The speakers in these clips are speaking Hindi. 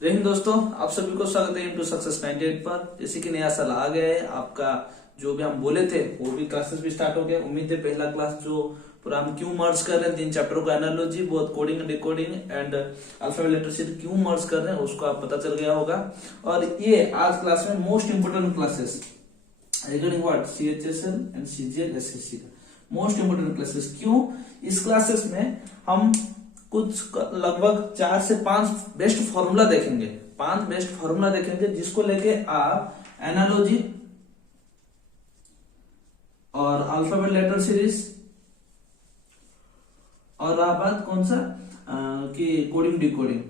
जय हिंद दोस्तों, आप सभी को स्वागत है इनटू सक्सेस 98 पर। जैसे कि नया साल आ गया है, आपका जो भी हम बोले थे वो भी क्लासेस भी स्टार्ट हो गया। उम्मीद है पहला क्लास जो पूरा हम क्यों मर्ज कर रहे हैं, 3 चैप्टर का एनालॉजी, बहुत coding decoding and alphabet letter क्यों मर्ज कर रहे हैं उसको आप पता चल गया होगा। और ये आज क्लास में most important classes regarding what CHSL and CGL SSC का मोस्ट इंपोर्टेंट क्लासेस। क्यों इस क्लासेस में हम कुछ लगभग 4 से 5 बेस्ट फॉर्मूला देखेंगे, 5 बेस्ट फॉर्मूला देखेंगे जिसको लेके आप एनालॉजी और अल्फाबेट लेटर सीरीज और रहा बात कौन सा कि कोडिंग डिकोडिंग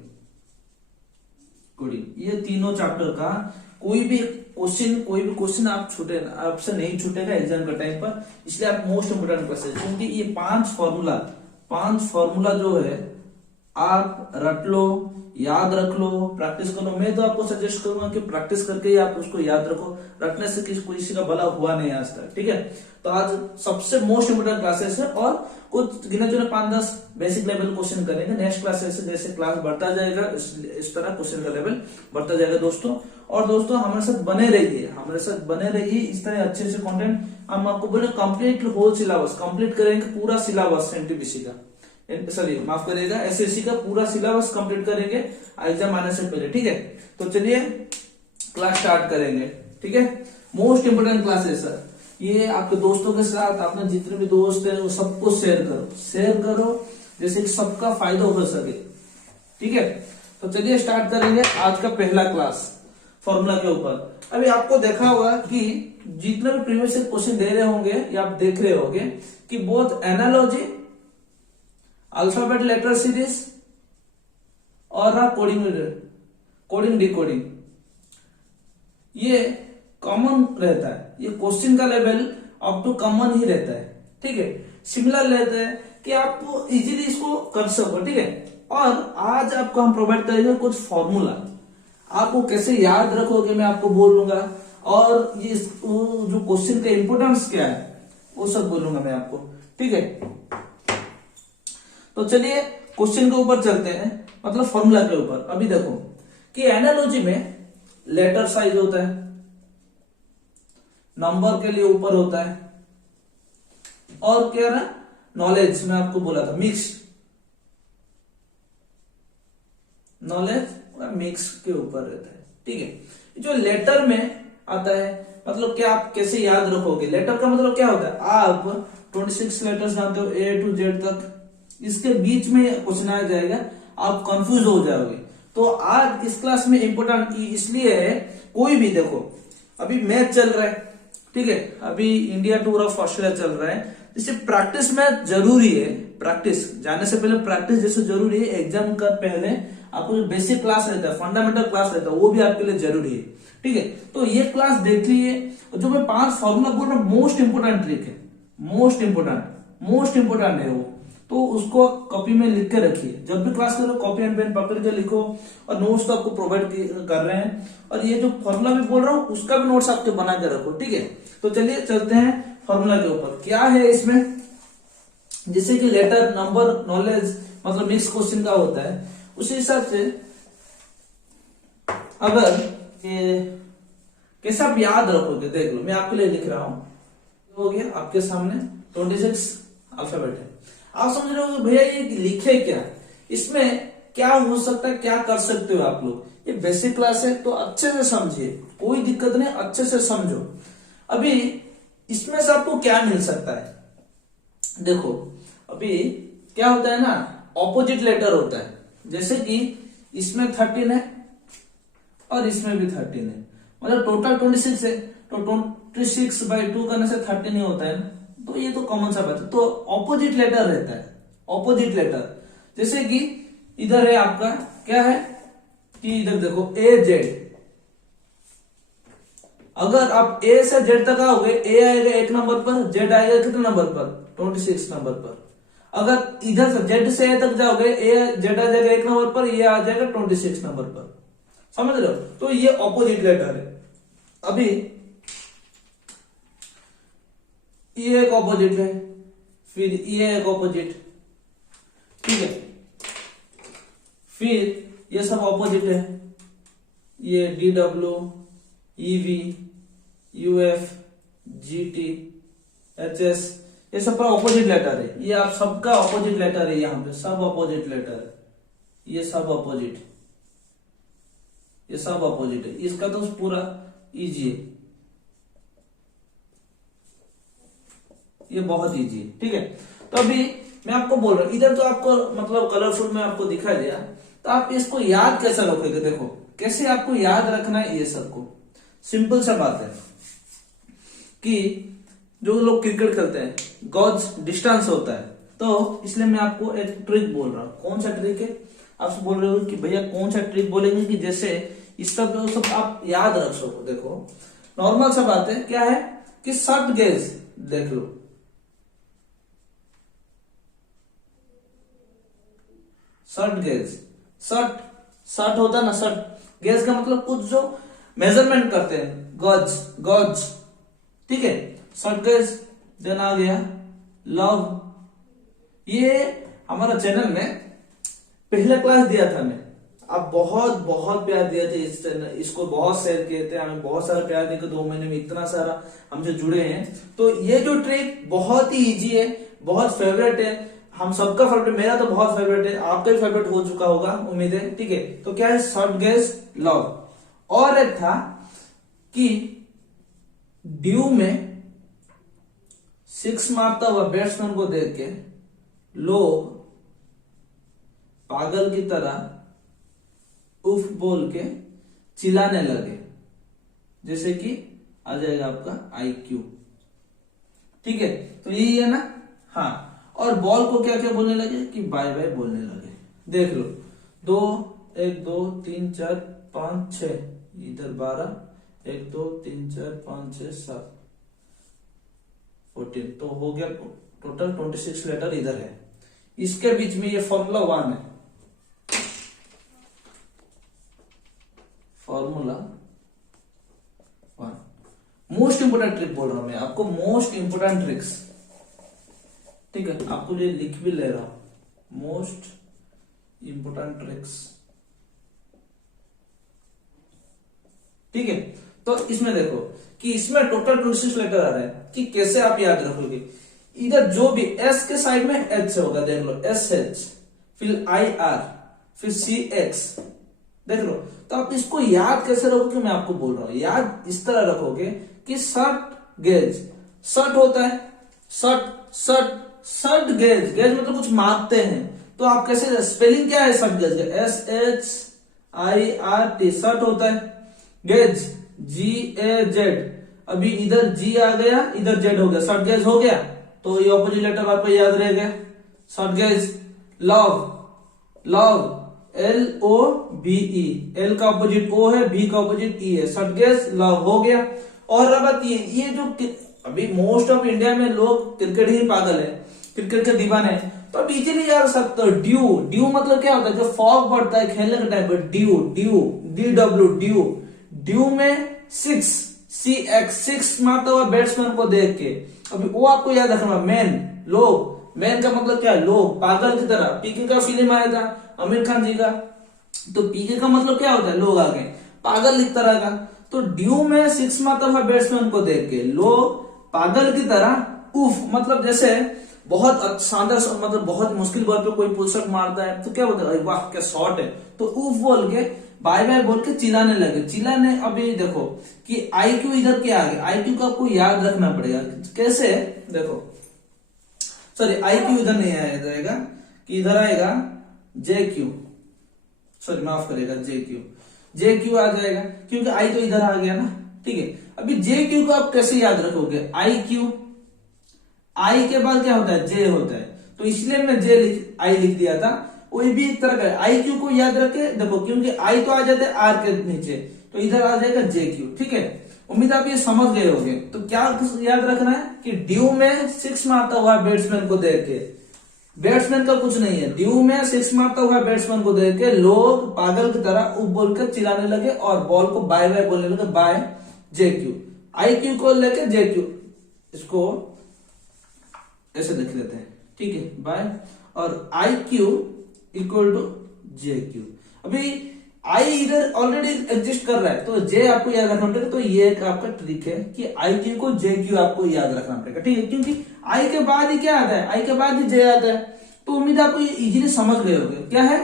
कोडिंग, ये तीनों चैप्टर का कोई भी क्वेश्चन आप छूटे आपसे नहीं छूटेगा एग्जाम का टाइम पर। इसलिए आप मोस्ट इंपोर्टेंट क्लासेस, क्योंकि ये 5 फॉर्मूला जो है आप रट लो, याद रख लो, प्रैक्टिस करो। मैं तो आपको सजेस्ट करूंगा कि प्रैक्टिस करके ही आप उसको याद रखो। रटने से किसी का भला हुआ नहीं आज तक, ठीक है। तो आज सबसे मोस्ट इंपोर्टेंट क्लासेस है और कुछ गिने चुने 5-10 बेसिक लेवल क्वेश्चन करेंगे। नेक्स्ट क्लासेस जैसे क्लास बढ़ता जाएगा इस तरह क्वेश्चन का लेवल बढ़ता जाएगा दोस्तों। और दोस्तों हमारे साथ बने रहिए इस तरह अच्छे से कंटेंट हम आपको बोले कंप्लीट होल सिलेबस कंप्लीट करेंगे, पूरा सिलेबस NTPC का, सॉरी माफ करिएगा SSC का पूरा सिलेबस कंप्लीट करेंगे एग्जाम आने से पहले, ठीक है। तो चलिए क्लास स्टार्ट करेंगे, ठीक है। मोस्ट इंपोर्टेंट क्लास है सर, ये आपके दोस्तों के साथ, अपने जितने भी दोस्त हैं वो सबको शेयर करो जैसे कि सबका फायदा हो सके, ठीक है। तो चलिए स्टार्ट करेंगे आज का पहला क्लास फॉर्मूला के ऊपर। अभी आपको देखा होगा कि जितने भी प्रीवियस क्वेश्चन दे रहे होंगे या आप देख रहे होंगे कि बहुत एनालॉजी, अल्फाबेट लेटर सीरीज और कोडिंग डिकोडिंग ये कॉमन रहता है। ये क्वेश्चन का लेवल अप टू कॉमन ही रहता है, ठीक है। सिमिलर रहता है कि आप इजीली इसको कर सको, ठीक है। और आज आपको हम प्रोवाइड करेंगे कुछ फॉर्मूला, आपको कैसे याद रखोगे मैं आपको बोलूंगा, और ये जो क्वेश्चन का इंपोर्टेंस क्या है वो सब बोलूंगा मैं आपको, ठीक है। तो चलिए क्वेश्चन के ऊपर चलते हैं, मतलब फॉर्मूला के ऊपर। अभी देखो कि एनालॉजी में लेटर साइज होता है, नंबर के लिए ऊपर होता है, और क्या ना नॉलेज में आपको बोला था नॉलेज मिक्स के ऊपर रहता है, ठीक है। जो लेटर में आता है मतलब क्या आप कैसे याद रखोगे, लेटर का मतलब क्या होता है, आप 26 लेटर्स जानते हो A to Z तक, इसके बीच में क्वेश्चन आ जाएगा, आप कंफ्यूज हो जाओगे। तो आज इस क्लास में इंपोर्टेंट इसलिए है, कोई भी देखो अभी मैच चल रहा है, ठीक है, अभी इंडिया टूर ऑफ ऑस्ट्रेलिया चल रहा है, जिससे प्रैक्टिस में जरूरी है। प्रैक्टिस जाने से पहले प्रैक्टिस जैसे जरूरी है, एग्जाम का पहले आपको जो बेसिक क्लास रहता है, फंडामेंटल क्लास रहता है, वो भी आपके लिए जरूरी है, ठीक है। तो ये क्लास देख लीजिए। जो मैं 5 फॉर्मूला बोल रहा हूँ मोस्ट इंपोर्टेंट ट्रिक है, मोस्ट इंपोर्टेंट है वो, तो उसको कॉपी में लिख के रखिए। जब भी क्लास करो कॉपी एंड पेन पकड़ के लिखो, और नोट्स तो आपको प्रोवाइड कर रहे हैं, और ये जो फॉर्मूला भी बोल रहा हूँ उसका भी नोट्स आपके बना के रखो, ठीक है। तो चलिए चलते हैं फॉर्मूला के ऊपर। क्या है इसमें, जैसे कि लेटर, नंबर, नॉलेज मतलब मिक्स क्वेश्चन का होता है, उसी हिसाब से अगर कैसे आप याद रखोगे देख लो, मैं आपके लिए लिख रहा हूं, हो गया आपके सामने 26 अल्फाबेट है। आप समझ रहे हो भैया ये लिखे क्या, इसमें क्या हो सकता है, क्या कर सकते हो आप लोग। ये बेसिक क्लास है तो अच्छे से समझिए, कोई दिक्कत नहीं, अच्छे से समझो। अभी इसमें से आपको क्या मिल सकता है, देखो अभी क्या होता है ना, ऑपोजिट लेटर होता है। जैसे कि इसमें 13 है और इसमें भी 13 है, मतलब टोटल 26 है, तो 26/2 करने से 13 ही होता है ना, तो ये तो कॉमन सा बात है। तो ऑपोजिट लेटर रहता है, ऑपोजिट लेटर। जैसे कि इधर है आपका क्या है कि इधर देखो AZ, अगर आप A से Z तक आओगे, A आएगा 1 नंबर पर, Z आएगा कितने नंबर पर, 26 नंबर पर। अगर इधर से Z से A तक जाओगे, Z आ जाएगा 1 नंबर पर, ये आ जाएगा 26 नंबर पर, समझ रहे हो। तो ये ऑपोजिट लेटर है। अभी ये एक ऑपोजिट है, फिर ये एक ऑपोजिट, ठीक है, फिर ये सब ऑपोजिट है, ये DW, EV, UF, GT, HS, ये सब का ऑपोजिट लेटर है। ये आप सबका ऑपोजिट लेटर है, यहाँ पे सब ऑपोजिट लेटर है, ये सब ऑपोजिट, ये सब ऑपोजिट है। इसका तो पूरा इजी है, ये बहुत इजी है, ठीक है। तो अभी मैं आपको बोल रहा हूं, इधर तो आपको मतलब कलरफुल में आपको दिखाई दिया, तो आप इसको याद कैसे रखोगे? देखो कैसे आपको याद रखना है, ये सबको सिंपल सा बात है कि जो लोग क्रिकेट खेलते हैं गॉज डिस्टेंस होता है, तो इसलिए मैं आपको एक ट्रिक बोल रहा हूं। कौन सा ट्रिक है? आप बोल रहे हो कि भैया कौन सा ट्रिक बोलेंगे कि जैसे इस सब आप याद रख सको। देखो नॉर्मल सा बात है, क्या है कि शॉर्ट गेज देख लो, शॉर्ट गेज, शॉर्ट होता है ना, शॉर्ट गेज का मतलब कुछ जो मेजरमेंट करते हैं, गॉज गॉज, ठीक है। शॉर्ट गेज देन आ गया लव, ये हमारा चैनल में पहले क्लास दिया था मैं, आप बहुत बहुत प्यार दिए थे इस चैनल, इसको बहुत शेयर किए थे, हमें बहुत सारा प्यार देकर 2 महीने में इतना सारा हमसे जुड़े हैं। तो ये जो ट्रिक बहुत ही इजी है, बहुत फेवरेट है, हम सबका फेवरेट, मेरा तो बहुत फेवरेट है, आपका भी फेवरेट हो चुका होगा उम्मीद है, ठीक है। तो क्या है? Short gauge love. और एक था कि ड्यू में 6 मारता हुआ बैट्समैन को देख के लोग पागल की तरह उफ बोल के चिल्लाने लगे, जैसे कि आ जाएगा आपका IQ, ठीक है। तो यही है ना, हाँ। और बॉल को क्या क्या बोलने लगे कि बाय बाय बोलने लगे। देख लो 2 1 2 3 4 5 6, इधर 12 1 2 3 4 5 6 7 14, तो हो गया टोटल 26 लेटर इधर है। इसके बीच में ये फॉर्मूला 1 है, फॉर्मूला 1। मोस्ट इंपोर्टेंट ट्रिक बोल रहा हूं मैं आपको, मोस्ट इंपोर्टेंट ट्रिक्स, ठीक है। आपको ये लिख भी ले रहा हूं, मोस्ट इंपोर्टेंट ट्रिक्स, ठीक है। तो इसमें देखो कि इसमें टोटल 26 लेटर आ रहा है, कि कैसे आप याद रखोगे। इधर जो भी एस के साइड में एच होगा, देख लो SH, फिर IR, फिर CX, देख लो। तो आप इसको याद कैसे रखोगे, मैं आपको बोल रहा हूं। याद इस तरह रखोगे कि शॉर्ट गेज, शॉर्ट होता है, short short short gauge, gauge मतलब कुछ मापते हैं, तो आप कैसे, स्पेलिंग क्या है शॉर्ट गेज का? SHIRT, शॉर्ट होता है। गेज GAZ, अभी इधर G आ गया, इधर Z हो गया, शॉर्ट गेज हो गया। तो ये ऑपोजिट लेटर आपको याद रह गया, short gauge. Love, love LOVE, L का ऑपोजिट O है, B का ऑपोजिट E है, शॉर्ट गेज लव हो गया। और अब ये जो अभी मोस्ट ऑफ इंडिया में लोग क्रिकेट ही पागल है, क्रिकेट के दीवाने हैं, तो अब इजीली याद सकते हो। ड्यू, ड्यू मतलब क्या होता है? जो फॉग पड़ता है खेलने के टाइम पर, due, due, DW due. Due में 6 CX, 6 मारता हुआ बैट्समैन को देख के, अभी वो आपको याद रखना। मैन, लोग, मैन का मतलब क्या है? लोग, पागल की तरह। PK का फिल्म आया था आमिर खान जी का, तो PK का मतलब क्या होता है? लोग आ गए, पागल की तरह का। तो ड्यू में 6 मारता हुआ बैट्समैन को देख के लोग पागल की तरह उफ, मतलब जैसे बहुत शानदार, मतलब बहुत मुश्किल बॉल पे कोई पुल शॉट मारता है तो क्या बोलते हैं? वाह क्या शॉट है, तो उफ बोल के, बाय बाय बोल के चिल्लाने लगे, चिल्लाने। अभी देखो कि IQ इधर क्या आ गया, IQ को आपको याद रखना पड़ेगा। कैसे? देखो, सॉरी IQ इधर नहीं आएगा, कि इधर आएगा JQ, सॉरी माफ करेगा, JQ आ जाएगा, क्योंकि I तो इधर आ गया ना, ठीक है। अभी JQ को आप कैसे याद रखोगे? IQ, I के बाद क्या होता है? J होता है, तो इसलिए मैं I लिख दिया था। कोई भी तरह का IQ को याद रखे, देखो क्योंकि I तो आ जाता है R के नीचे, तो इधर आ जाएगा JQ, ठीक है। उम्मीद आप ये समझ गए होंगे। तो क्या याद रखना है कि ड्यू में 6 मारता हुआ बैट्समैन को देख के, बैट्समैन का कुछ नहीं है, ड्यू में 6 मारता हुआ बैट्समैन को देख के लोग पागल की तरह उप बोलकर चिल्लाने लगे और बॉल को बाय बाय बोलने लगे, बाय JQ। IQ को लेके JQ, इसको ऐसे देख लेते हैं, ठीक है, बाय, और IQ इक्वल टू JQ। अभी आई इधर ऑलरेडी एग्जिस्ट कर रहा है, तो जे आपको याद रखना पड़ेगा। तो ये एक आपका ट्रिक है कि आई क्यू को जे क्यू आपको याद रखना पड़ेगा, ठीक है, क्योंकि आई के बाद ही क्या आता है, आई के बाद ही जे आता है। तो उम्मीद आपको ये इजीली समझ गए होंगे क्या है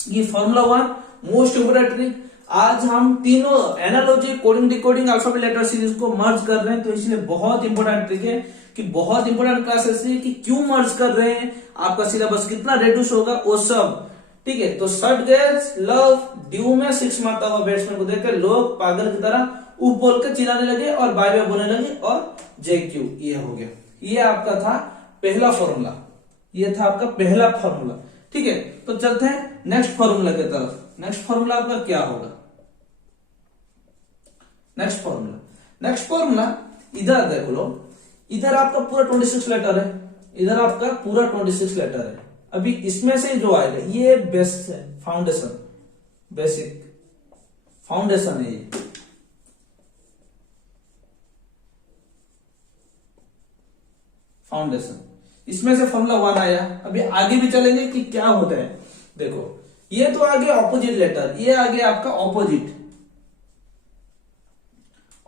ये फॉर्मूला 1 मोस्ट इंपोर्टेंट ट्रिक। आज हम तीनों analogy, coding, decoding, alphabet letter series को मर्ज कर रहे हैं, तो इसलिए बहुत इंपोर्टेंट ट्रिक है कि बहुत इंपोर्टेंट क्लासेस है कि क्यों मर्ज कर रहे हैं, आपका सिलेबस कितना रिड्यूस होगा वो सब, ठीक है। तो शॉर्ट गेट्स लव ड्यू में 6 मारता हुआ बैट्समैन को देखकर लोग पागल की तरह ऊप बोल के चिल्लाने लगे और बाय बाय बोलने लगे और जे क्यू ये हो गया। ये आपका था पहला फॉर्मूला, ये था आपका पहला फॉर्मूला, ठीक है। तो चलते हैं नेक्स्ट फॉर्मूला की तरफ। नेक्स्ट फॉर्मूला आपका क्या होगा, नेक्स्ट फॉर्मूला इधर देख लो, इधर आपका पूरा 26 लेटर है, इधर आपका पूरा 26 लेटर है। अभी इसमें से जो आएगा ये बेस्ट है, फाउंडेशन, बेसिक फाउंडेशन है ये। फाउंडेशन इसमें से फॉर्मूला 1 आया। अभी आगे भी चलेंगे कि क्या होता है। देखो ये तो आगे ऑपोजिट लेटर, ये आगे आपका ऑपोजिट।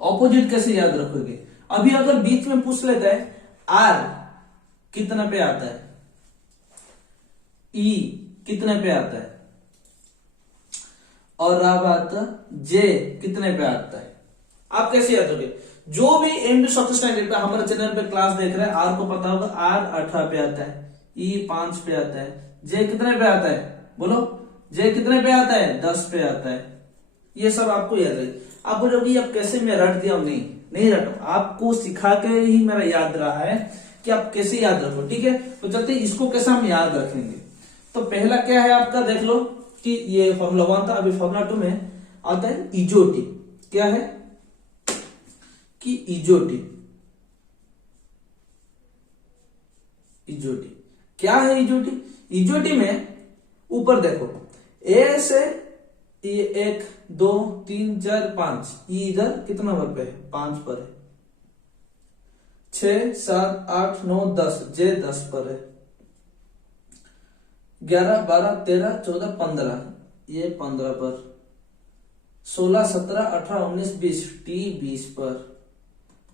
ऑपोजिट कैसे याद रखोगे, अभी अगर बीच में पूछ लेता है आर कितना पे आता है, ई कितने पे आता है, और रहा बात जे कितने पे आता है, आप कैसे याद रखोगे। जो भी एमडी सॉफ्ट स्टैंडर्ड पे हमारे चैनल पे क्लास देख रहे हैं, आर को पता होगा, आर 18 पे आता है, ई 5 पे आता है, जे कितने पे आता है, बोलो जे कितने पे आता है, 10 पे आता है। ये सब आपको याद है। आप बोलोगे अब कैसे मैं रट दिया, नहीं रटो, आपको सिखा के ही मेरा याद रहा है कि आप कैसे याद रखो, ठीक है। तो चलते इसको कैसे हम याद रखेंगे। तो पहला क्या है आपका, देख लो कि ये फॉर्मूला 1 था, अभी फॉर्मूला 2 में आता है इजोटी। क्या है कि इजोटी क्या है इजोटी। इजोटी में ऊपर देखो ए से ये 1 2 3 4 5, ये इधर कितना नंबर पे है, 5 पर है, 6 7 8 9 10, जे 10 पर है, 11 12 13 14 15, ये 15 पर, 16 17 18 19 20, टी 20 पर,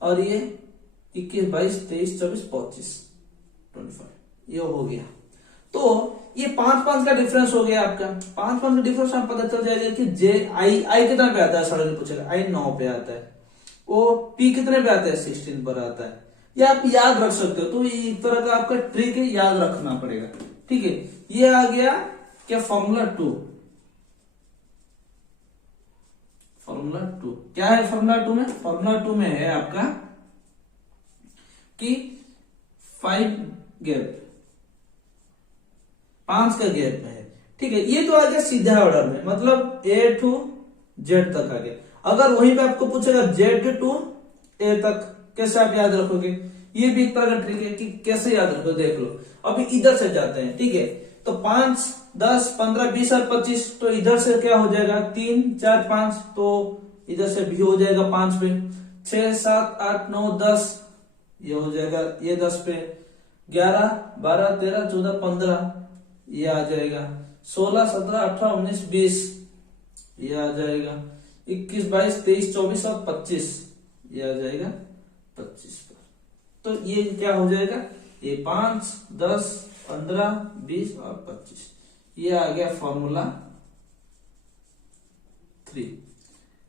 और ये 21 22 23 24 25 25, ये हो गया। तो ये 5 का डिफरेंस हो गया आपका। 5 का डिफरेंस आप पता चल जाएगा कि जे आई कितना पे आता है, सड़क पूछेगा, आई 9 पे आता है, वो टी कितने पे आता है, 16 पर आता है। ये आप याद रख सकते हो। तो ये एक तरह का आपका ट्रिक है, याद रखना पड़ेगा, ठीक है। ये आ गया क्या, फॉर्मूला 2। फॉर्मूला 2 क्या है, फॉर्मूला 2 में, फॉर्मूला 2 में है आपका कि 5 गैप, 5 का गैप है, ठीक है। ये तो आ गया सीधा ऑर्डर में, मतलब ए टू जेड तक आ गया। अगर वहीं पे आपको पूछेगा जेड टू ए तक, कैसे आप याद रखोगे, ये भी एक तरह का ट्रिक है कि कैसे याद रखो। देख लो अभी इधर से जाते हैं, ठीक है। तो 5 10 15 20 और 25, तो इधर से क्या हो जाएगा, 3 4 5, तो इधर से भी हो जाएगा 5 पे, 6 7 8 9 10, ये हो जाएगा, ये 10 पे, 11 12 13 14 15, ये आ जाएगा, 16 17 18 19 20, ये आ जाएगा, 21 22 23 24 और 25, ये आ जाएगा 25 पर। तो ये क्या हो जाएगा, ये 5 10 15 20 और 25, ये आ गया फॉर्मूला 3।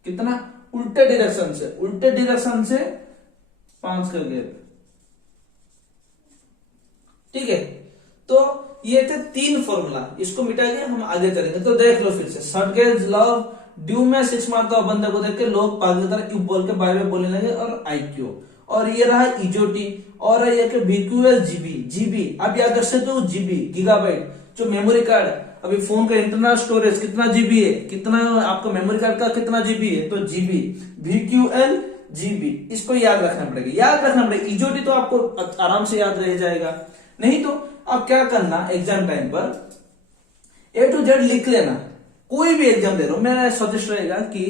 कितना, उल्टे डायरेक्शन से 5 का गैप, ठीक है। तो ये थे 3 फॉर्मूला, इसको मिटा के हम आगे चलेंगे। तो देख लो फिर से, शॉर्टगेज लव ड्यू में 6 मारता हुआ बंदे को देख के लोग पागल की तरह बोल के बाय बाय बोलने लगे, और आईक्यू, और ये रहा इजोटी, और ये VQL जीबी, आप याद रख सकते हो, जीबी गीगाबाइट, जो मेमोरी कार्ड, अभी फोन का इंटरनल स्टोरेज कितना जीबी है, कितना आपका मेमोरी कार्ड का कितना जीबी है, तो जीबी, VQL जीबी, इसको याद रखना पड़ेगा। इजोटी तो आपको आराम से याद रह जाएगा। नहीं तो आप क्या करना, एग्जाम टाइम पर A to Z लिख लेना, कोई भी एग्जाम दे रहा हूं, मेरा सजेस्ट रहेगा कि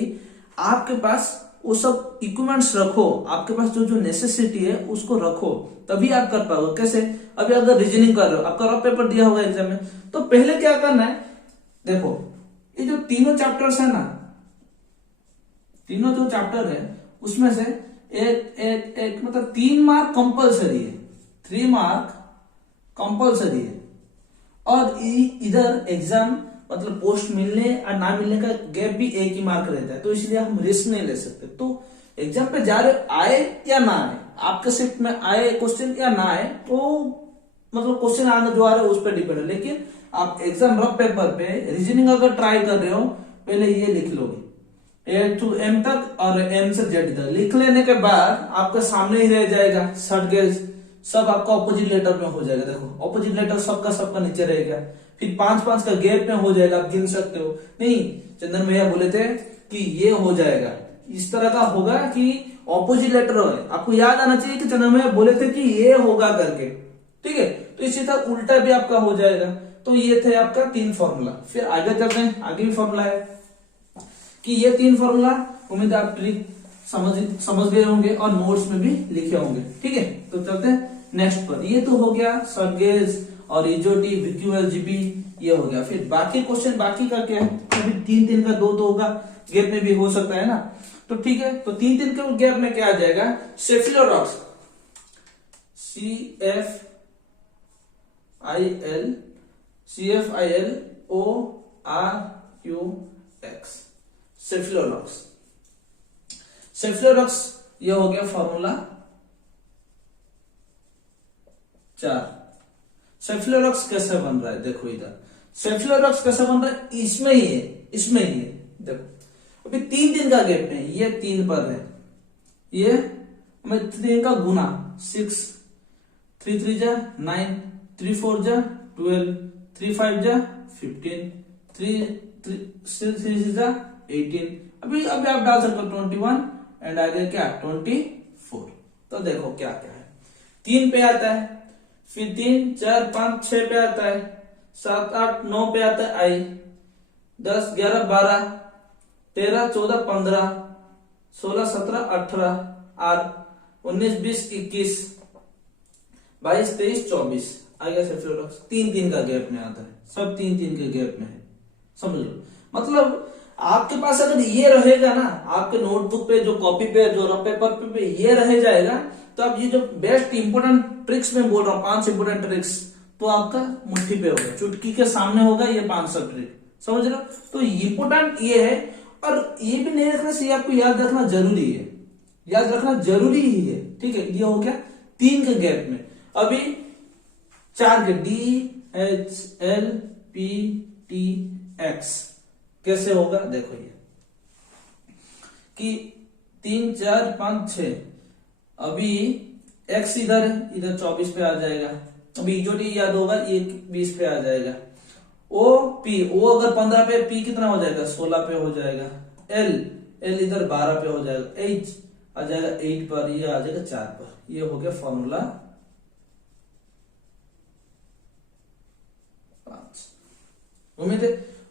आपके पास वो सब इक्विपमेंट्स रखो, आपके पास जो नेसेसिटी है उसको रखो, तभी आप कर पाओगे। कैसे, अभी अगर रीजनिंग कर रहे हो, आपका रफ पेपर दिया होगा एग्जाम में, तो पहले क्या करना है, देखो ये जो तीनों चैप्टर्स है ना, तीनों जो चैप्टर है उसमें से एक मतलब 3 मार्क कंपलसरी है, 3 मार्क कंपलसरी है। और इधर एग्जाम मतलब पोस्ट मिलने और ना मिलने का गैप भी 1 ही मार्क रहता है, तो इसलिए हम रिस्क नहीं ले सकते। तो एग्जाम पे जा रहे आए या ना आए, आपके शिफ्ट में आए क्वेश्चन या ना आए, तो मतलब क्वेश्चन आना जो आ रहा है उस पर डिपेंड है। लेकिन आप एग्जाम रफ पेपर पे रीजनिंग अगर ट्राई कर रहे हो, पहले ये लिख लोगे A to M तक और M से Z तक लिख लेने के बाद आपके सामने ही रह जाएगा शॉर्ट गेज, सब आपका ऑपोजिट लेटर में हो जाएगा। देखो ऑपोजिट लेटर सबका नीचे रहेगा, फिर 5-5 का गैप में हो जाएगा, आप गिन सकते हो। नहीं, चंदन भैया बोले थे कि ये हो जाएगा, इस तरह का होगा कि ऑपोजिट लेटर हो। आपको याद आना चाहिए कि चंदन भैया बोले थे कि ये होगा करके, ठीक है। तो इसी तरह उल्टा भी आपका हो जाएगा। तो ये थे आपका 3 फॉर्मूला। फिर आगे चलते हैं, आगे भी फॉर्मूला है कि ये 3 फॉर्मूला उम्मीद है आप ट्रिक समझ गए होंगे और नोट्स में भी लिखे होंगे, ठीक है। तो चलते हैं नेक्स्ट पर। ये तो हो गया शॉर्ट गेज और इजोटी VQLGP, ये हो गया। फिर बाकी क्वेश्चन बाकी का क्या है, अभी 3-3 का 2 होगा, गैप में भी हो सकता है ना, तो ठीक है। तो 3-3 के गैप में क्या आ जाएगा, सेफिलोरॉक्स, CFILORQX, सेफिलोरॉक्स। सेफिलोरॉक्स ये हो गया फॉर्मूला 4। सेफिलोरॉक्स कैसे बन रहा है, देखो इधर सेफिलोरॉक्स कैसे बन रहा है, इसमें ही है, इसमें ही है। देखो अभी 3-3 का गैप में, ये 3 पर है, ये हमें 3 का गुना 6, 3-3 जा 9, 3-4 जा 12, 3-5 जा 15, 3-6 जा 18। अभी आप डाल सकते हो 21 एंड आगे क्या 24। तो देखो क्या क्या है, 3 पे आता है, फिर 3, 4, 5, 6 पे आता है, 7, 8, 9 पे आता है आई, 10, 11, 12, 13, 14, 15, 16, 17, 18 आर, 19, 20, 21, 22, 23, 24 आ गया सेफिलोरॉक्स। 3-3 का गैप में आता है, सब 3-3 के गैप में है, समझ लो। मतलब आपके पास अगर ये रहेगा ना, आपके नोटबुक पे जो कॉपी पे जो रफ पेपर पे ये रह जाएगा, तो आप ये जो बेस्ट इंपोर्टेंट ट्रिक्स में बोल रहा हूँ, 5 इंपोर्टेंट ट्रिक्स, तो आपका मुट्ठी पे होगा, चुटकी के सामने होगा ये 500 ट्रिक, समझ रहे हो। तो इंपोर्टेंट ये है, और ये भी नहीं रखने से आपको याद रखना जरूरी है, याद रखना जरूरी ही है, ठीक है। ये हो गया 3 के गैप में। अभी 4 के DHLPTX कैसे होगा, देखो ये कि 3, 4, 5, 6, अभी x इधर है, इधर 24 पे आ जाएगा। अभी इजोटी याद होगा, ये 20 पे आ जाएगा। ओ अगर 15 पे, P कितना हो जाएगा 16 पे हो जाएगा। L इधर 12 पे हो जाएगा। H आ जाएगा 8 पर, ये आ जाएगा 4 पर। ये हो गया फॉर्मूला 5।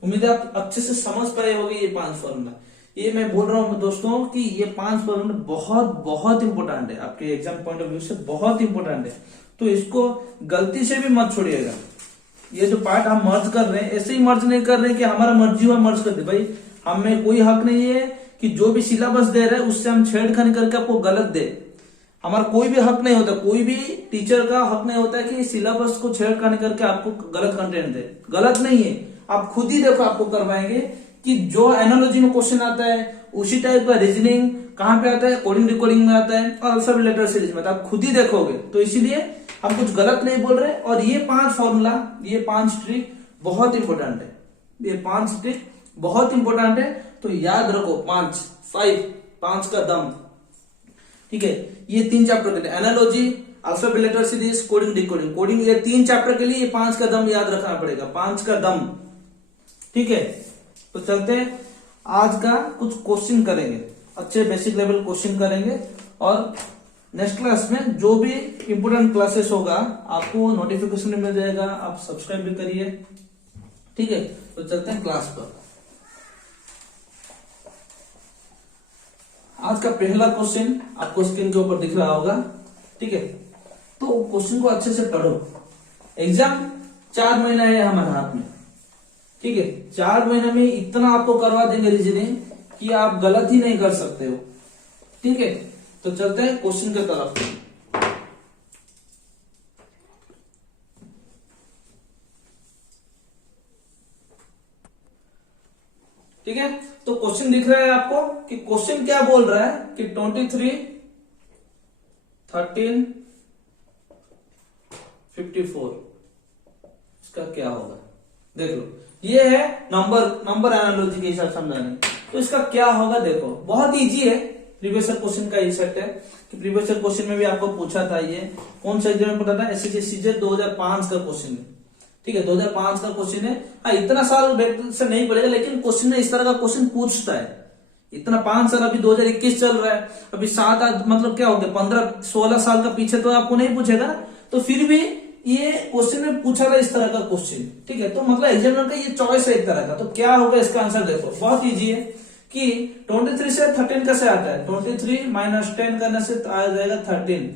उम्मीद है आप अच्छे से समझ पाए होंगे ये 5 फॉर्मूला। ये मैं बोल रहा हूं दोस्तों कि ये 5 फॉर्मूला बहुत बहुत इंपॉर्टेंट है, आपके एग्जाम पॉइंट ऑफ व्यू से बहुत इंपॉर्टेंट है। तो इसको गलती से भी मत छोड़िएगा। ये जो पार्ट हम मर्ज कर रहे हैं, ऐसे ही मर्ज नहीं कर रहे हैं कि हमारा मर्जी हुआ मर्ज कर दे। भाई हमें कोई हक नहीं है कि जो भी सिलेबस दे रहे हैं उससे हम छेड़खानी करके आपको गलत दे। हमारा कोई भी हक नहीं होता, कोई भी टीचर का हक नहीं होता है कि सिलेबस को छेड़खानी करके आपको गलत कंटेंट दे। गलत नहीं है, आप खुद ही देखो, आपको करवाएंगे कि जो एनालॉजी में क्वेश्चन आता है उसी टाइप का रीजनिंग कहां पे आता है, कोडिंग रिकॉर्डिंग में आता है और अल्फाबेट लेटर सीरीज में, आप खुद ही देखोगे। तो इसीलिए हम कुछ गलत नहीं बोल रहे। और ये 5 फॉर्मूला, ये 5 ट्रिक बहुत इंपॉर्टेंट है, ये 5 ट्रिक बहुत इंपॉर्टेंट है। तो याद रखो 5 का दम, ठीक है। ये 3 चैप्टर के लिए analogy, alphabet letter series, coding decoding, coding, ये 3 चैप्टर के लिए ये 5 का दम याद रखना पड़ेगा, 5 का दम, ठीक है। तो चलते हैं, आज का कुछ क्वेश्चन करेंगे, अच्छे बेसिक लेवल क्वेश्चन करेंगे। और नेक्स्ट क्लास में जो भी इंपोर्टेंट क्लासेस होगा आपको नोटिफिकेशन में मिल जाएगा, आप सब्सक्राइब भी करिए, ठीक है। तो चलते हैं क्लास पर। आज का पहला क्वेश्चन आपको स्क्रीन के ऊपर दिख रहा होगा, ठीक है। तो क्वेश्चन को अच्छे से पढ़ो। एग्जाम 4 महीना है हमारे हाथ में, ठीक है, 4 महीने में इतना आपको करवा देंगे रीजनिंग कि आप गलत ही नहीं कर सकते हो। ठीक है, तो चलते हैं क्वेश्चन की तरफ। ठीक है, तो क्वेश्चन दिख रहा है आपको कि क्वेश्चन क्या बोल रहा है कि 23, 13, 54 इसका क्या होगा। देख लो, ये है नंबर एनालॉजी के हिसाब से समझाने। तो इसका क्या होगा देखो, बहुत इजी है, प्रीवियस क्वेश्चन का ही सेट है कि प्रीवियस क्वेश्चन में भी आपको पूछा था। ये कौन सा एग्जाम में पता था, एसएससी सीजे 2005 का क्वेश्चन है। ठीक है, 2005 का क्वेश्चन है। हाँ, इतना साल से नहीं पड़ेगा, लेकिन क्वेश्चन में इस तरह का क्वेश्चन पूछता है। इतना 5 साल, अभी 2021 चल रहा है, अभी 7-8 मतलब क्या हो गया, 15-16 साल का पीछे तो आपको नहीं पूछेगा ना। तो फिर भी ये क्वेश्चन में पूछा था इस तरह का क्वेश्चन। ठीक है, तो मतलब एग्जामिनर का ये चॉइस है एक तरह का। तो क्या होगा इसका आंसर देखो, बहुत इजी है कि 23 से 13 कैसे आता है, 23 माइनस 10 करने से आ जाएगा 13,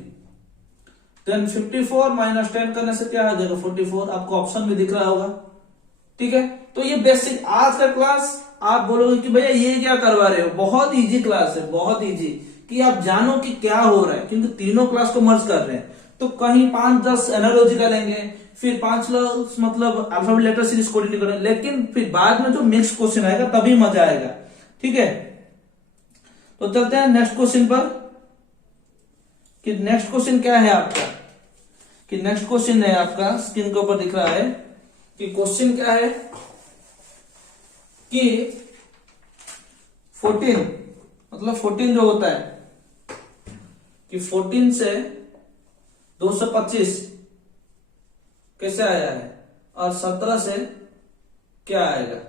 देन 54 माइनस 10 करने से क्या आ जाएगा 44। आपको ऑप्शन में दिख रहा होगा। ठीक है, तो ये बेसिक आज का क्लास। आप बोलोगे कि भैया ये क्या करवा रहे हो, बहुत इजी क्लास है, बहुत इजी, कि आप जानो कि क्या हो रहा है, क्योंकि तीनों क्लास को मर्ज कर रहे हैं। तो कहीं 5-10 एनालॉजी का लेंगे, फिर 5 लोग मतलब अल्फाबेट लेटर सीरीज कोडिंग करेंगे, लेकिन फिर बाद में जो मिक्स क्वेश्चन आएगा तभी मजा आएगा। ठीक है, तो चलते हैं नेक्स्ट क्वेश्चन पर कि नेक्स्ट क्वेश्चन क्या है आपका, कि नेक्स्ट क्वेश्चन है आपका स्क्रीन के ऊपर दिख रहा है कि क्वेश्चन क्या है कि 14 मतलब 14 जो होता है कि 14 से 225 कैसे आया है और 17 से क्या आएगा,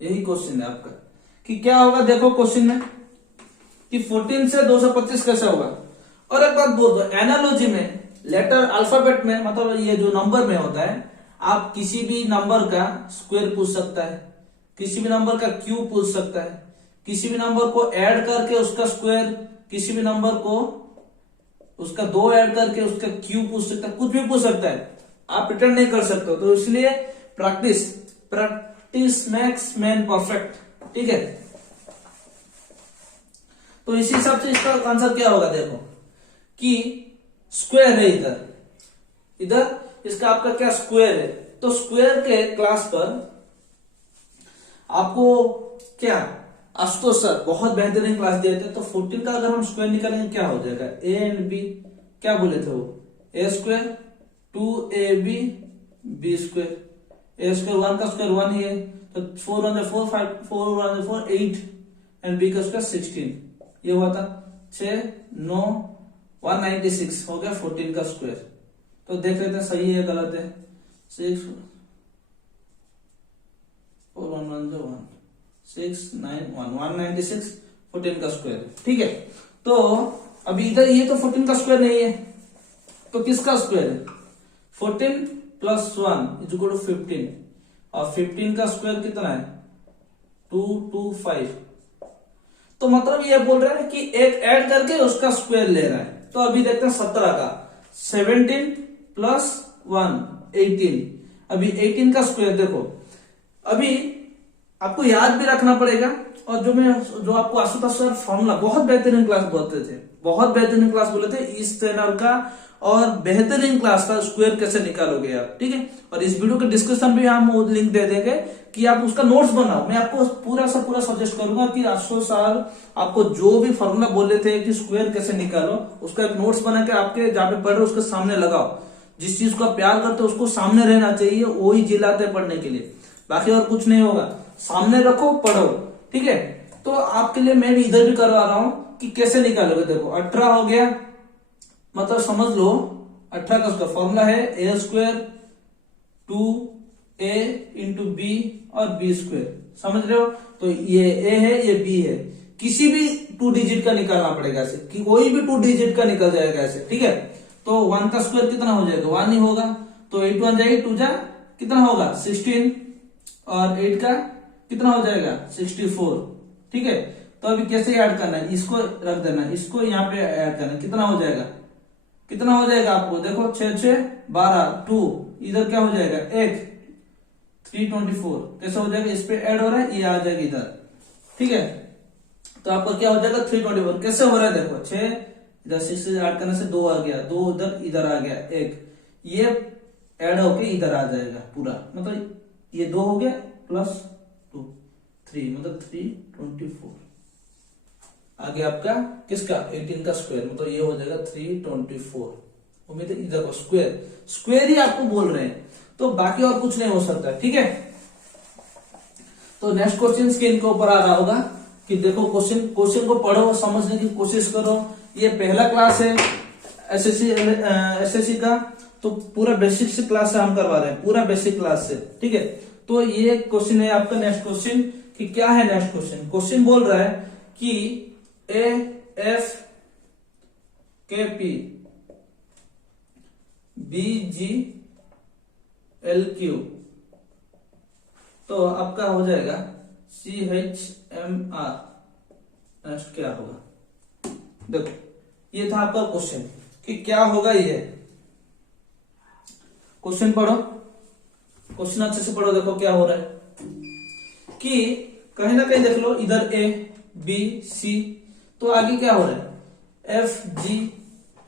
यही क्वेश्चन है आपका कि क्या होगा। देखो क्वेश्चन में कि 14 से 225 कैसे होगा। और एक बात बोल दो, एनालॉजी में लेटर अल्फाबेट में मतलब ये जो नंबर में होता है, आप किसी भी नंबर का स्क्वायर पूछ सकता है, किसी भी नंबर का क्यूब पूछ सकता है, किसी भी नंबर को ऐड करके उसका स्क्वायर, किसी भी नंबर को उसका 2 ऐड करके उसका क्यूब पूछ सकता है, कुछ भी पूछ सकता है, आप रिटर्न नहीं कर सकते। तो इसलिए प्रैक्टिस मेक्स मैन परफेक्ट। ठीक है, तो इसी हिसाब से इसका आंसर क्या होगा देखो कि स्क्वायर है, इधर इसका आपका क्या स्क्वायर है। तो स्क्वायर के क्लास पर आपको क्या आशुतोष सर बहुत बेहतरीन क्लास दिए थे। तो 14 का अगर हम स्क्वायर निकालेंगे क्या हो जाएगा, ए एंड बी, क्या बोले थे वो, ए स्क्वायर 2ab बी स्क्वायर, ए स्क्वायर 1 का स्क्वायर 1 ही है, तो 4 1 4 5 4 1 4 8 एंड बी का स्क्वायर 16, ये हुआ था 6 9 196 हो गया 14 का स्क्वायर। तो देख लेते हैं सही है गलत है। 6 4 1 1 1 6 9 1 196 14 का स्क्वायर। ठीक है, तो अभी इधर ये तो 14 का स्क्वायर नहीं है, तो किसका स्क्वायर है, 14 प्लस 1 इज इक्वल टू 15, और 15 का स्क्वायर कितना है 225। तो मतलब ये बोल रहा है कि एक ऐड करके उसका स्क्वायर ले रहा है। तो अभी देखते हैं 17 का 17 प्लस 1 18, अभी 18 का स्क्वायर देखो। अभी आपको याद भी रखना पड़ेगा, और जो आपको आशुतोष सर फॉर्मूला बहुत बेहतरीन क्लास बोलते थे, बहुत बेहतरीन क्लास बोले थे इस चैनल का, और बेहतरीन क्लास का स्क्वायर कैसे निकालोगे आप। ठीक है, और इस वीडियो के डिस्क्रिप्शन में हम वो लिंक दे देंगे कि आप उसका नोट्स बनाओ। मैं आपको पूरा सजेस्ट करूंगा कि आशुतोष सर आपको जो भी फॉर्मूला बोले थे कि स्क्वायर कैसे निकालो, उसका एक नोट्स बना के आपके जहाँ पे पढ़ रहे हो उसके सामने लगाओ। जिस चीज को प्यार करते हो उसको सामने रहना चाहिए, वो ही जिलाते पढ़ने के लिए, बाकी और कुछ नहीं होगा। सामने रखो पढ़ो। ठीक है, तो आपके लिए मैं भी इधर भी करवा रहा हूं कि कैसे निकालोगे। देखो 18 हो गया, मतलब समझ लो 18 का उसका फॉर्मूला है ए स्क्वायर 2a इंटू बी और बी स्क्वायर, समझ रहे हो। तो ये ए है ये बी है, किसी भी 2 डिजिट का निकालना पड़ेगा ऐसे, कि कोई भी 2 डिजिट का निकल जाएगा ऐसे। ठीक है, तो 1 का स्क्वायर कितना हो जाएगा 1 ही होगा, तो 8 1 जाएगी 2 जा कितना होगा 16, और 8 का कितना हो जाएगा 64। ठीक है, तो अभी कैसे ऐड करना है, इसको रख देना, इसको यहाँ पे ऐड करना, कितना हो जाएगा, कितना हो जाएगा आपको देखो 6 6 12 2, इधर क्या हो जाएगा 1 324 कैसे हो जाएगा, इस पे ऐड हो रहा है, ये आ जाएगा इधर, ठीक है। तो आपका क्या हो जाएगा 324 कैसे हो रहा है, देखो 6 इधर 6 से ऐड करने से 2 आ गया, 2 उधर इधर आ गया 1, ये ऐड होके इधर आ जाएगा पूरा, मतलब ये 2 हो गया प्लस 2 3 मतलब 324 आ गया आपका किसका 18 का स्क्वायर, मतलब ये हो जाएगा 324। उम्मीद है इधर को स्क्वायर ही आपको बोल रहे हैं, तो बाकी और कुछ नहीं हो सकता, ठीक है। तो नेक्स्ट क्वेश्चन स्क्रीन के ऊपर आ रहा होगा कि देखो क्वेश्चन को पढ़ो, समझने की कोशिश करो। ये पहला क्लास है एसएससी का, तो पूरा बेसिक से क्लास से हम करवा रहे हैं, पूरा बेसिक क्लास से, ठीक है। तो ये क्वेश्चन है आपका नेक्स्ट क्वेश्चन कि क्या है नेक्स्ट क्वेश्चन। क्वेश्चन बोल रहा है कि A F K P B G L Q, तो आपका हो जाएगा C H M R. Next क्या होगा, देखो ये था आपका क्वेश्चन कि क्या होगा। ये क्वेश्चन पढ़ो, क्वेश्चन अच्छे से पढ़ो, देखो क्या हो रहा है कि कहीं ना कहीं देख लो, इधर ए बी सी, तो आगे क्या हो रहा है F G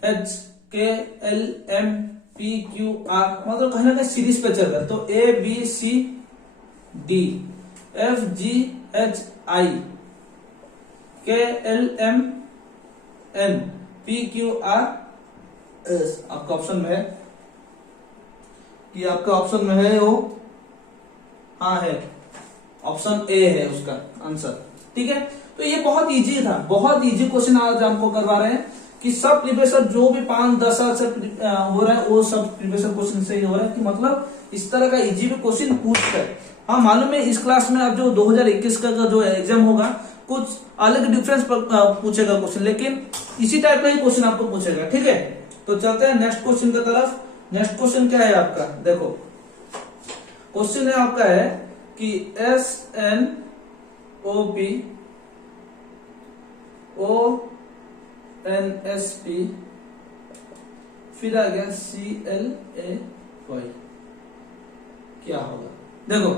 H K L M P Q R, मतलब कहीं ना कहीं सीरीज पे चल रहा है। तो A B C D F G H I K L M N P Q R S, आपका ऑप्शन में है कि आपका ऑप्शन में है वो, हाँ है, ऑप्शन ए है उसका आंसर, ठीक है। तो ये बहुत इजी था, बहुत इजी क्वेश्चन आज हमको करवा रहे हैं कि सब प्रीवियस जो भी 5-10 साल से हो रहा है वो सब प्रीवियस क्वेश्चन से ही हो रहा है, कि मतलब इस तरह का इजी भी क्वेश्चन पूछता है। हाँ मालूम है इस क्लास में अब जो 2021 का जो एग्जाम होगा कुछ अलग डिफरेंस पूछेगा क्वेश्चन, लेकिन इसी टाइप का ही क्वेश्चन आपको पूछेगा, ठीक है। तो चलते हैं नेक्स्ट क्वेश्चन की तरफ। नेक्स्ट क्वेश्चन क्या है आपका, देखो क्वेश्चन है आपका है कि S N O P O N S P फिर आ गया सी एल ए वाई, क्या होगा। देखो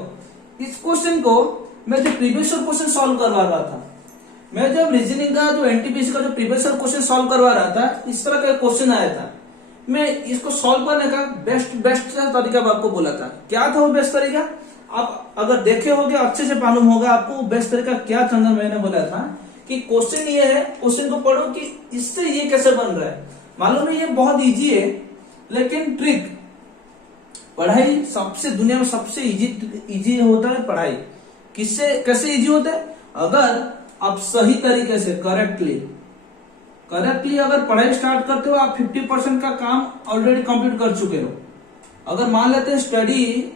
इस क्वेश्चन को मैं जो प्रीवियस क्वेश्चन सॉल्व करवा रहा था, मैं जब रीजनिंग का जो एनटीपीसी का जो प्रीवियस क्वेश्चन सॉल्व करवा रहा था, इस तरह का क्वेश्चन आया था। मैं इसको सॉल्व करने का बेस्ट तरीका आपको बोला था। क्या था वो बेस्ट तरीका, आप अगर देखे होगे अच्छे से मालूम होगा आपको बेस्ट तरीका क्या। चंदन मैंने बोला था कि क्वेश्चन ये है, क्वेश्चन को पढ़ो कि इससे ये कैसे बन रहा है। मालूम है ये बहुत इजी है, लेकिन ट्रिक पढ़ाई सबसे दुनिया में सबसे इजी होता है पढ़ाई। किससे कैसे इजी होता है, अगर आप सही तरीके से करेक्टली अगर पढ़ाई स्टार्ट करते हो, आप 50% का काम ऑलरेडी कंप्लीट कर चुके हो। अगर मान लेते हैं स्टडी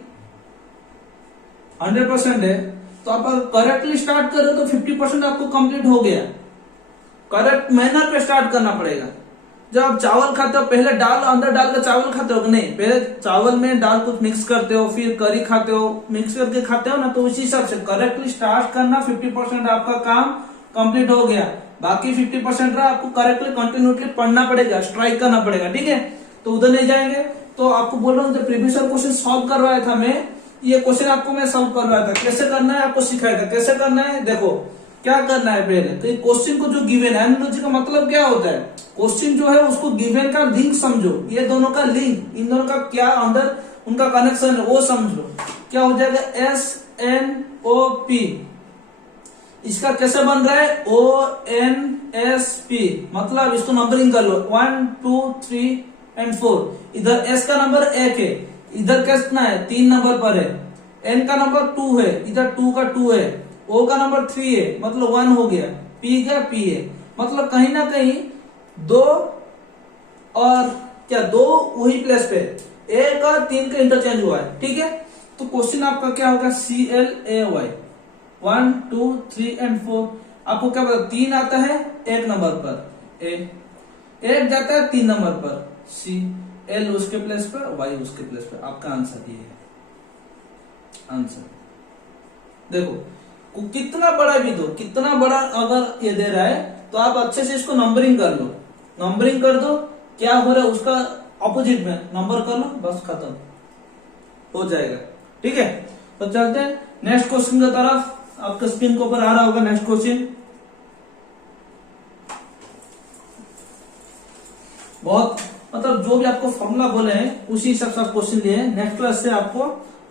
100% है, तो आप अगर करेक्टली स्टार्ट कर रहे हो तो 50% आपको कंप्लीट हो गया। करेक्ट मेहनत पे स्टार्ट करना पड़ेगा। जब आप चावल खाते हो पहले अंदर डाल कर चावल खाते हो नहीं, पहले चावल में दाल कुछ मिक्स करते हो, फिर करी खाते हो, मिक्स करके खाते हो ना, तो उसी हिसाब से करेक्टली स्टार्ट करना। 50% आपका काम कंप्लीट हो गया, बाकी 50% रहा, आपको करेक्टली कंटिन्यूसली पढ़ना पड़ेगा, स्ट्राइक करना पड़ेगा, ठीक है। तो उधर नहीं जाएंगे। तो आपको बोल रहा हूँ जब प्रीवियस क्वेश्चन सॉल्व करवाया था मैं, ये क्वेश्चन आपको मैं सॉल्व करवाया था, कैसे करना है आपको सिखाया था, कैसे करना है। देखो क्या करना है पहले, तो क्वेश्चन को जो गिवन है, एनालॉजी का मतलब क्या होता है, क्वेश्चन जो है उसको गिवन का लिंक समझो, ये दोनों का लिंक, इन दोनों का क्या अंदर उनका कनेक्शन है वो समझो। क्या हो जाएगा एस एन ओ पी, इसका कैसे बन रहा है ओ एन एस पी, मतलब इसको नंबरिंग कर लो 1 2 3 एंड 4। इधर एस का नंबर 1 है, इधर कितना है 3 नंबर पर है, एन का नंबर 2 है, इधर 2 का 2 है, ओ का नंबर 3 है, मतलब 1 हो गया, पी का पी है, मतलब कहीं ना कहीं 2 और क्या 2 वही प्लेस पे, 1 और 3 का इंटरचेंज हुआ है, ठीक है। तो क्वेश्चन आपका क्या होगा C L A Y 1 2 3 and 4। आपको क्या पता 3 आता है 1 नंबर पर, ए 1 जाता है 3 नंबर पर, सी एल उसके प्लेस पर, वाई उसके प्लेस पर। आपका आंसर ये है आंसर। देखो कितना बड़ा भी दो, कितना बड़ा अगर ये दे रहा है तो आप अच्छे से इसको नंबरिंग कर लो, नंबरिंग कर दो, क्या हो रहा है उसका ऑपोजिट में नंबर कर लो, बस खत्म हो जाएगा, ठीक है। तो चलते हैं नेक्स्ट क्वेश्चन की तरफ। आपका स्क्रीन के ऊपर आ रहा होगा नेक्स्ट क्वेश्चन। बहुत मतलब जो भी आपको फॉर्मूला बोले हैं उसी हिसाब से आप क्वेश्चन लिए हैं। नेक्स्ट क्लास से आपको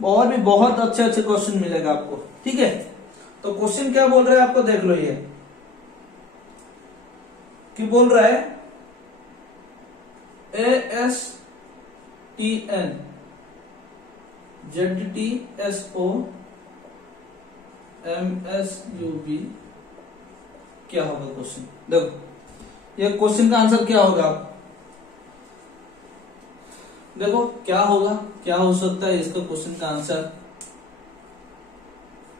और भी बहुत अच्छे अच्छे क्वेश्चन मिलेगा आपको, ठीक है। तो क्वेश्चन क्या बोल रहा है आपको देख लो, ये कि बोल रहा है ASTN ZTSO MSUB क्या होगा क्वेश्चन। देखो ये क्वेश्चन का आंसर क्या होगा, आप देखो क्या होगा, क्या हो सकता है इसका क्वेश्चन का आंसर,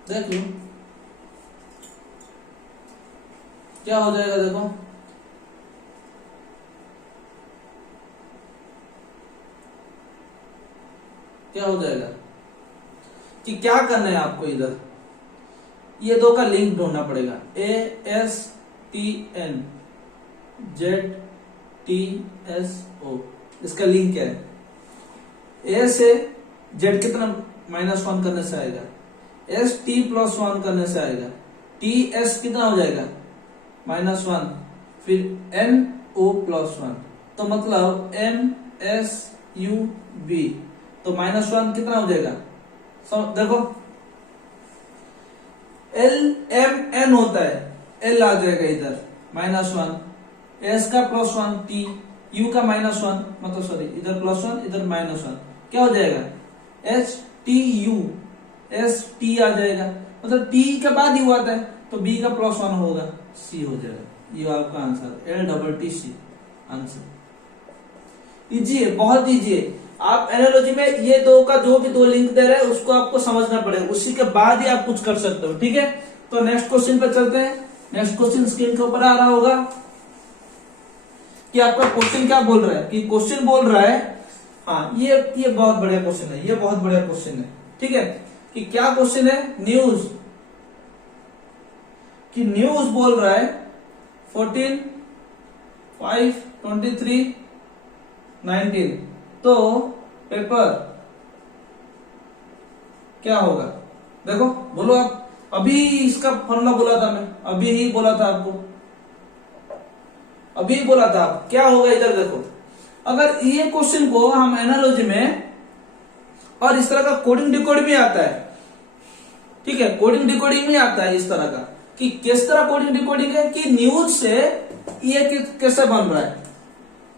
देख लो क्या हो जाएगा। देखो क्या हो जाएगा कि क्या करना है आपको, इधर ये दो का लिंक ढूंढना पड़ेगा। ASTN ZTSO इसका लिंक क्या है। ए से जेड कितना -1 करने से आएगा, एस टी प्लस 1 करने से आएगा, टी एस कितना हो जाएगा -1, फिर एन ओ प्लस 1, तो मतलब एम एस यू बी, तो -1 कितना हो जाएगा। देखो एल एम एन होता है, एल आ जाएगा इधर -1, एस का +1, टी यू का -1, मतलब सॉरी इधर +1 इधर -1, क्या हो जाएगा H T U, S T आ जाएगा, मतलब टी के बाद यू आता है तो बी का +1 होगा, सी हो जाएगा। ये आपका आंसर LTTC आंसर। इजी है, बहुत इजी है। आप एनालॉजी में ये दो का जो भी दो लिंक दे रहे हैं उसको आपको समझना पड़ेगा, उसी के बाद ही आप कुछ कर सकते हो, ठीक है। तो नेक्स्ट क्वेश्चन पे चलते हैं। नेक्स्ट क्वेश्चन स्क्रीन के ऊपर आ रहा होगा कि आपका क्वेश्चन क्या बोल रहा है, कि क्वेश्चन बोल रहा है, हाँ ये बहुत बढ़िया क्वेश्चन है, ये बहुत बढ़िया क्वेश्चन है, ठीक है। कि क्या क्वेश्चन है, न्यूज, कि न्यूज बोल रहा है 14/5/23/19, तो पेपर क्या होगा। देखो बोलो आप, अभी इसका फॉर्मूला बोला था मैं, अभी ही बोला था आपको, अभी बोला था आप, क्या होगा इधर देखो। अगर ये क्वेश्चन को हम एनालॉजी में, और इस तरह का कोडिंग डिकोडिंग भी आता है, ठीक है, कोडिंग डिकोडिंग भी आता है इस तरह का, कि किस तरह कोडिंग डिकोडिंग है, कि न्यूज से ये कैसे बन रहा है,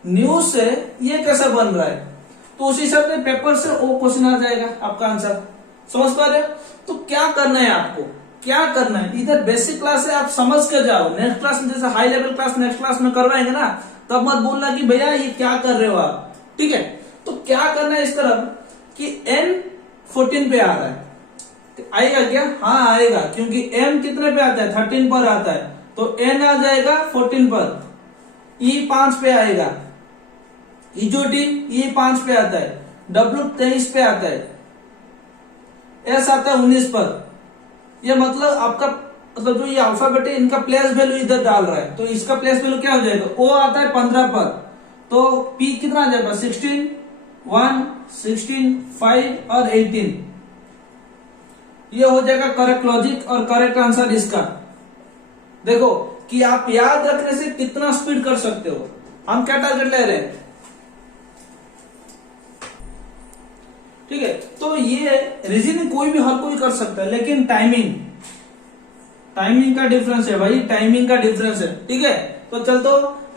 न्यूज से ये कैसे बन रहा है, तो उसी हिसाब से पेपर से वो क्वेश्चन आ जाएगा आपका आंसर। समझ पा रहे हो। तो क्या करना है आपको, क्या करना है, इधर बेसिक क्लास है आप समझ के जाओ, नेक्स्ट क्लास में जैसे high level class next class में करवाएंगे ना, तब मत बोलना कि भैया ये क्या कर रहे हो आप, ठीक है। तो क्या करना है इस तरफ कि n 14 पे आ रहा है, तो आएगा क्या, हाँ आएगा, क्योंकि m कितने पे आता है 13 पर आता है, तो n आ जाएगा 14 पर, e 5 पे आएगा, इजोटी e 5 पे आता है, w 23 पे आता है, s आता है 19 पर। ये मतलब आपका मतलब जो ये अल्फाबेट है इनका प्लेस वैल्यू इधर डाल रहा है, तो इसका प्लेस वैल्यू क्या हो जाएगा, o आता है 15 पर, तो p कितना आ जाएगा 16, 1, 16, 5 और 18। ये हो जाएगा करेक्ट लॉजिक और करेक्ट आंसर इसका। देखो कि आप याद रखने से कितना स्पीड कर सकते हो। हम क्या टारगेट ले रहे हैं, ठीक है। तो ये रीजनिंग कोई भी हर कोई कर सकता है, लेकिन टाइमिंग का डिफरेंस है भाई, टाइमिंग का डिफरेंस है, ठीक है। तो चलते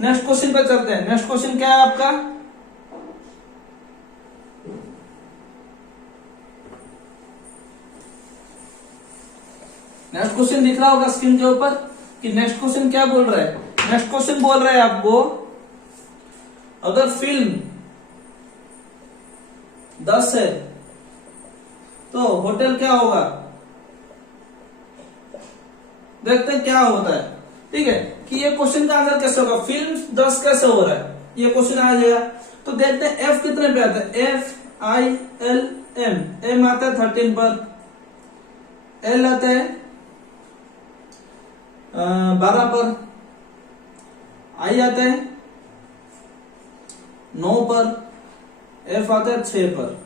नेक्स्ट क्वेश्चन पे चलते हैं। नेक्स्ट क्वेश्चन क्या है आपका, नेक्स्ट क्वेश्चन दिख रहा होगा स्क्रीन के ऊपर कि नेक्स्ट क्वेश्चन क्या बोल रहा है। नेक्स्ट क्वेश्चन बोल रहा है आपको, अगर फिल्म 10 है तो होटल क्या होगा, देखते हैं क्या होता है, ठीक है। कि ये क्वेश्चन का आंसर कैसे होगा, फिल्म 10 कैसे हो रहा है, ये क्वेश्चन आ जाएगा। तो देखते हैं एफ कितने पे आता है, FILM, एम आता है 13 पर, एल आता है 12 पर, आई आता है 9 पर, एफ आता है 6 पर,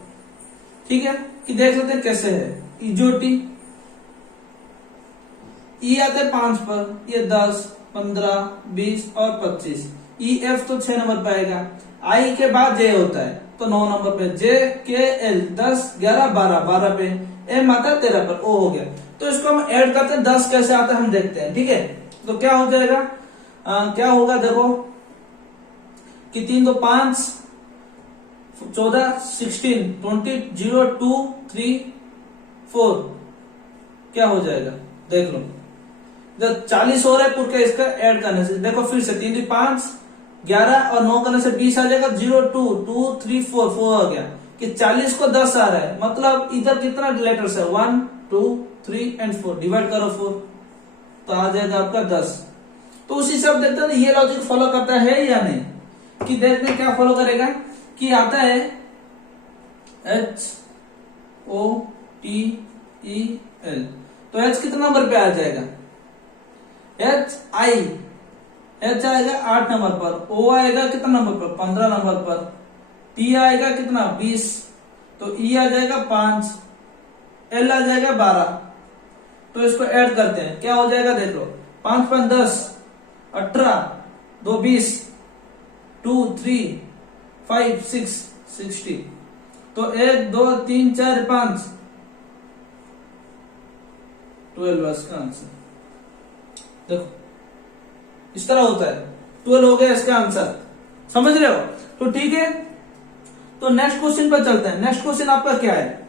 ठीक है। कि देख लेते हैं कैसे है। इजोटी, ई आते हैं 5 पर, ये 10, 15, 20 और 25। ई एफ तो 6 नंबर पे आएगा। आई के बाद जे होता है तो 9 नंबर पे, जे के एल 10, 11, 12, 12 पे, एम आता है 13 पर, ओ हो गया। तो इसको हम ऐड करते हैं, 10 कैसे आता है हम देखते हैं, ठीक है। तो क्या हो जाएगा, क्या होगा देखो कि 3 तो 5, 14, 16, 20, 0, 2, 3, 4, क्या हो जाएगा देख लो। जब 40 हो रहा है पूरे इसका ऐड करने से, देखो फिर से 3, 5, 11 और 9 करने से 20 आ जाएगा, 0, 2, 2, 3, 4, 4 आ गया कि 40 को 10 आ रहा है, मतलब इधर कितना लेटर्स है, 1, 2, 3 एंड 4, डिवाइड करो 4 तो आ जाएगा आपका 10। तो उसी से आप देखते हैं ये लॉजिक फॉलो करता है या नहीं, कि देखते हैं क्या फॉलो करेगा कि आता है H O T E L, तो H कितना नंबर पे आ जाएगा, H आएगा 8 नंबर पर, O आएगा कितना नंबर पर, 15 नंबर पर, T आएगा कितना 20, तो E आ जाएगा 5, L आ जाएगा 12। तो इसको ऐड करते हैं, क्या हो जाएगा देख लो, 5, 5, 10, 18, 2, 20, 2, 3, 5, 6, 60। तो 1, 2, 3, 4, 5, 12 इसका आंसर। देखो इस तरह होता है, 12 हो गया इसका आंसर, समझ रहे हो। तो ठीक है, तो नेक्स्ट क्वेश्चन पर चलते हैं। नेक्स्ट क्वेश्चन आपका क्या है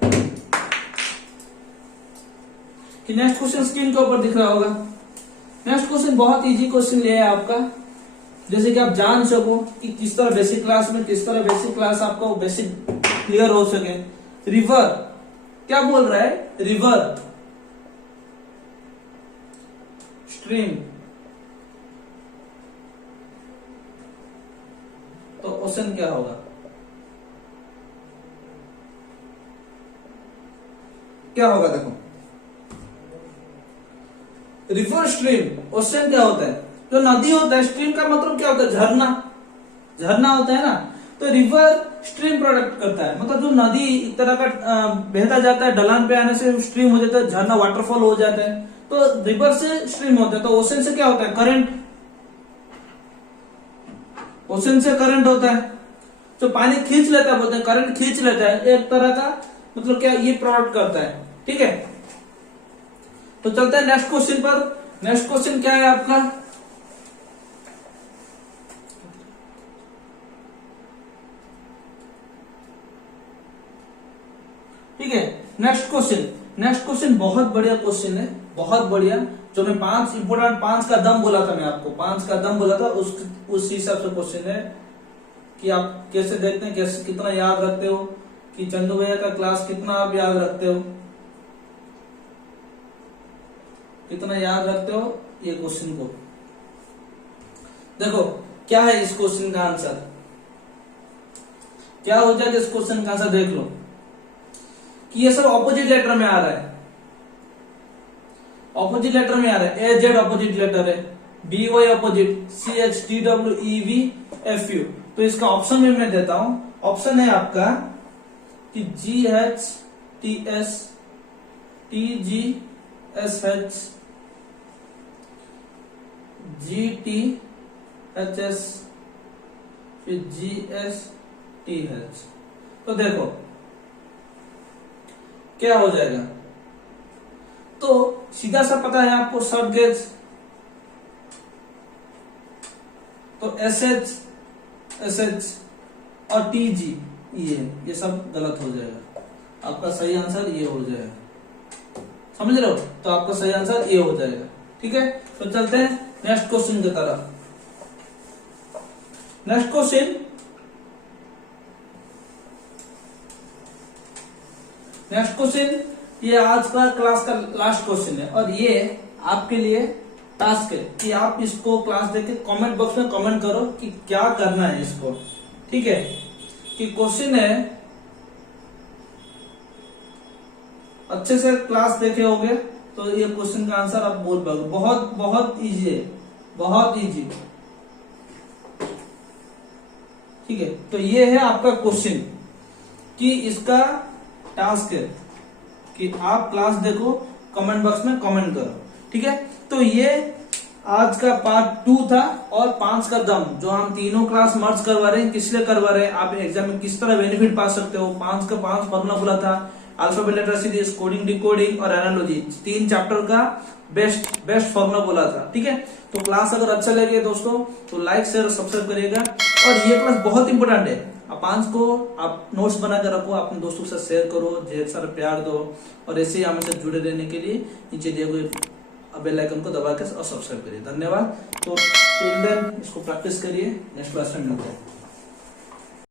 कि नेक्स्ट क्वेश्चन स्क्रीन के ऊपर दिख रहा होगा। नेक्स्ट क्वेश्चन बहुत इजी क्वेश्चन लिया है आपका, जैसे कि आप जान सको कि किस तरह बेसिक क्लास आपका बेसिक क्लियर हो सके। रिवर क्या बोल रहा है, रिवर, स्ट्रीम, तो ओशन क्या होगा, क्या होगा देखो, रिवर स्ट्रीम, ओशन क्या होता है, जो नदी होता है, स्ट्रीम का मतलब क्या होता है, झरना होता है ना। तो रिवर स्ट्रीम प्रोडक्ट करता है, मतलब जो नदी एक तरह का बहता जाता है, ढलान पे आने से स्ट्रीम हो जाता है, झरना वाटरफॉल हो जाता है, तो रिवर से स्ट्रीम होता है। तो ओशन से क्या होता है, करंट, ओशन से करंट होता है, जो पानी खींच लेता है, बोलते हैं करंट खींच लेता है, एक तरह का मतलब क्या ये प्रोडक्ट करता है, ठीक है। तो चलते हैं नेक्स्ट क्वेश्चन पर। नेक्स्ट क्वेश्चन क्या है आपका, ठीक है। नेक्स्ट क्वेश्चन बहुत बढ़िया क्वेश्चन है, बहुत बढ़िया। जो मैं 5 इंपोर्टेंट 5 का दम बोला था, मैं आपको 5 का दम बोला था, उस हिसाब से क्वेश्चन है कि आप कैसे देखते हैं, कैसे कितना याद रखते हो, कि चंदू भैया का क्लास कितना आप याद रखते हो, कितना याद रखते हो ये क्वेश्चन को। देखो क्या है इस क्वेश्चन का आंसर, क्या हो जाएगा इस क्वेश्चन का आंसर, देख लो कि ये सब ऑपोजिट लेटर में आ रहा है, ऑपोजिट लेटर में आ रहा है, ए जेड ऑपोजिट लेटर है, B Y opposite, C H T W E V F U. तो इसका ऑप्शन में मैं देता हूं, ऑप्शन है आपका कि जी H T S, T G S H, G T H S, फिर जी एस टी एच। तो देखो क्या हो जाएगा, तो सीधा सा पता है आपको शॉर्ट गेज, तो एस एच और टी जी ये सब गलत हो जाएगा, आपका सही आंसर ये हो जाएगा, समझ रहे हो। तो आपका सही आंसर ये हो जाएगा, ठीक है। तो चलते हैं नेक्स्ट क्वेश्चन की तरफ। नेक्स्ट क्वेश्चन ये आज का क्लास का लास्ट क्वेश्चन है, और ये आपके लिए टास्क है कि आप इसको क्लास देके कमेंट बॉक्स में कमेंट करो कि क्या करना है इसको, ठीक है। कि क्वेश्चन है, अच्छे से क्लास देखे होगे तो ये क्वेश्चन का आंसर आप बोल पाओगे, बहुत बहुत इजी है, बहुत इजी, ठीक है। तो ये है आपका क्वेश्चन कि इसका टास्क है कि आप क्लास देखो, कमेंट बॉक्स में कमेंट करो, ठीक है। तो ये आज का पार्ट 2 था, और 5 का दम जो हम तीनों क्लास मर्ज करवा रहे हैं, किस लिए करवा रहे हैं, आप एग्जाम में किस तरह बेनिफिट पा सकते हो। 5 का 5 फॉर्मूला बोला था, alphabet letter series, coding decoding और एनालॉजी, 3 चैप्टर का बेस्ट फॉर्मूला बोला था, ठीक है। तो क्लास अगर अच्छा लगे दोस्तों तो लाइक शेयर सब्सक्राइब करिएगा, और ये क्लास बहुत इंपॉर्टेंट है। आप 5 को आप नोट्स बना कर रखो, अपने दोस्तों के साथ शेयर करो, ढेर सारा प्यार दो, और ऐसे ही हमें साथ जुड़े रहने के लिए नीचे दिए हुए बेल आइकन को दबा के और सब्सक्राइब करिए। धन्यवाद। तो टिल देन इसको प्रैक्टिस करिए, नेक्स्ट क्लास में मिलते हैं।